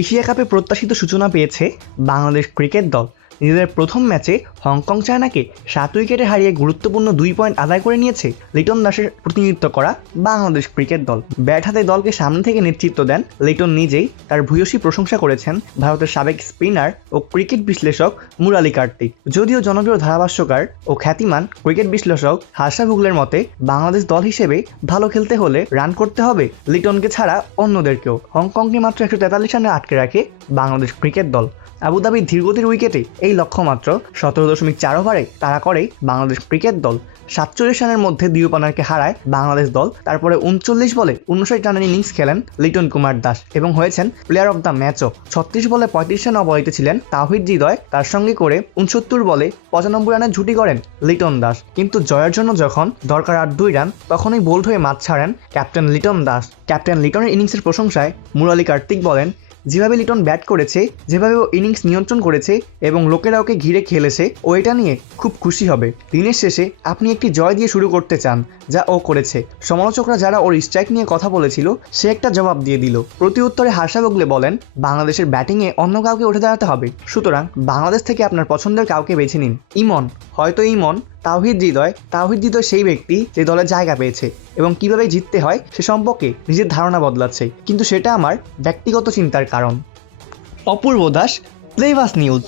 Asia কাপে প্রত্যাশিত সূচনা পেয়েছে বাংলাদেশ ক্রিকেট দল। নিজেদের প্রথম ম্যাচে হংকং চায়নাকে 7 উইকেটে হারিয়ে গুরুত্বপূর্ণ 2 পয়েন্ট আদায় করে নিয়েছে লিটন দাসের প্রতিনিধিত্ব করা বাংলাদেশ ক্রিকেট দল। ব্যাট হাতে দলকে সামনে থেকে নেতৃত্ব দেন লিটন নিজেই। তার ভূয়সী প্রশংসা করেছেন ভারতের সাবেক স্পিনার ও ক্রিকেট বিশ্লেষক মুরালী কার্তিক। যদিও জনপ্রিয় ধারাভাষ্যকার ও খ্যাতিমান ক্রিকেট বিশ্লেষক হার্ষা ভুগলের মতে বাংলাদেশ দল হিসেবে ভালো খেলতে হলে রান করতে হবে লিটনকে ছাড়া অন্যদেরকেও। হংকংকে মাত্র 143 রানে আটকে রাখে বাংলাদেশ ক্রিকেট দল। আবুধাবির ধীরগতির উইকেটে এই লক্ষ্যমাত্র 17.4 ওভারে তাড়া করে বাংলাদেশ ক্রিকেট দল। 47 রানের মধ্যে দিউপানারকে হারায় বাংলাদেশ দল। তারপরে 39 বলে 59 রানের ইনিংস খেলেন লিটন কুমার দাস এবং হয়েছেন প্লেয়ার অব দ্য ম্যাচও। 36 বলে 35 রান অবহিত ছিলেন তাওহিদ হৃদয়, তার সঙ্গে করে 69 বলে 95 রানের ঝুটি করেন লিটন দাস। কিন্তু জয়ের জন্য যখন দরকার আর 2 রান, তখনই বোল্ড হয়ে মাঠ ছাড়েন ক্যাপ্টেন লিটন দাস। ক্যাপ্টেন লিটনের ইনিংসের প্রশংসায় মুরালী কার্তিক বলেন, যেভাবে লিটন ব্যাট করেছে, যেভাবে ও ইনিংস নিয়ন্ত্রণ করেছে এবং লোকেরা ওকে ঘিরে খেলেছে, ও এটা নিয়ে খুব খুশি হবে। দিনের শেষে আপনি একটি জয় দিয়ে শুরু করতে চান, যা ও করেছে। সমালোচকরা যারা ওর স্ট্রাইক নিয়ে কথা বলেছিল, সে একটা জবাব দিয়ে দিল। প্রতি উত্তরে হার্ষা ভোগলে বলেন, বাংলাদেশের ব্যাটিংয়ে অন্য কাউকে উঠে দাঁড়াতে হবে, সুতরাং বাংলাদেশ থেকে আপনার পছন্দের কাউকে বেছে নিন। ইমন, হয়তো ইমন। তাওহিদ হৃদয় সেই ব্যক্তি যে দলে জায়গা পেয়েছে এবং কিভাবে জিততে হয় সে সম্পর্কে নিজের ধারণা বদলাচ্ছে, কিন্তু সেটা আমার ব্যক্তিগত চিন্তার কারণ। অপূর্ব দাস, প্লেবাস নিউজ।